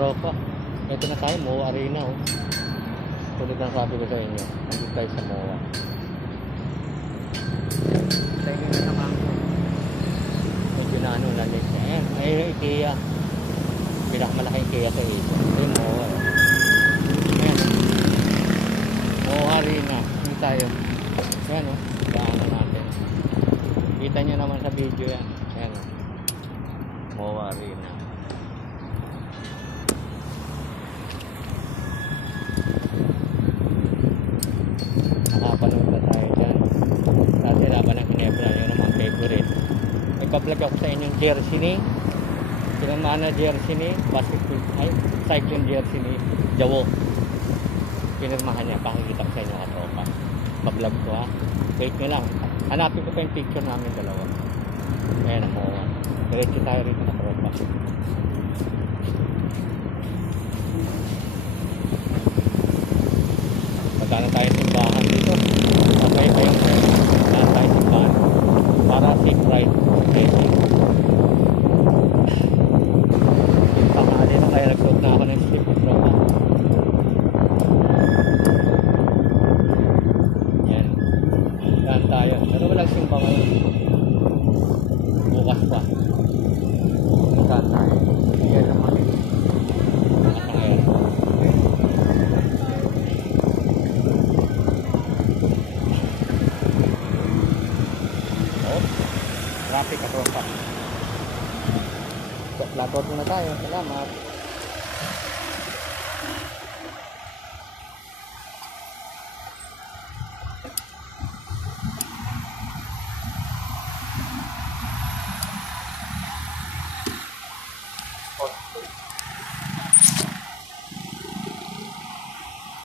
katropa. Ito na tayo, MOA Arena oh. Tulad ng sabi ko sa inyo, nandito tayo sa MOA. Sa inyo na nakangko. Medyo na ano na list. Ayan, may IKEA. Pinakamalaking IKEA sa Asia. Ito yung MOA. Ayan oh. MOA Arena. Hindi tayo. Ayan oh, daanan natin. Kita nyo naman sa video yan. Ayan oh. MOA Arena. Nakapanood na tayo dyan. Dati laban ng Ginebra, yun naman favorite. Nagpa-vlog ako sa inyong jersey ni sinamana jersey ni basketball, ay cycling jersey ni Jawo. Pinirmahan niya, pakikita ko sa inyo katropa. Pa-vlog ko ha. Wait nyo lang. Hanapin ko pa yung picture namin dalawa. Ayan ang MOA. Diretso tayo rito katropa. Magkano tayo simbahan dito? Okay pa yung magkano tayo simbahan para safe ride. Okay. Pakali na kaya nagsuot na ako ng slip of rope. Yan. Saan tayo? Pero walang simba ngayon. Bukas pa. Saan tayo? Yan naman. Nakasangayang. Traffic at ropa. So, lagot muna tayo. Salamat.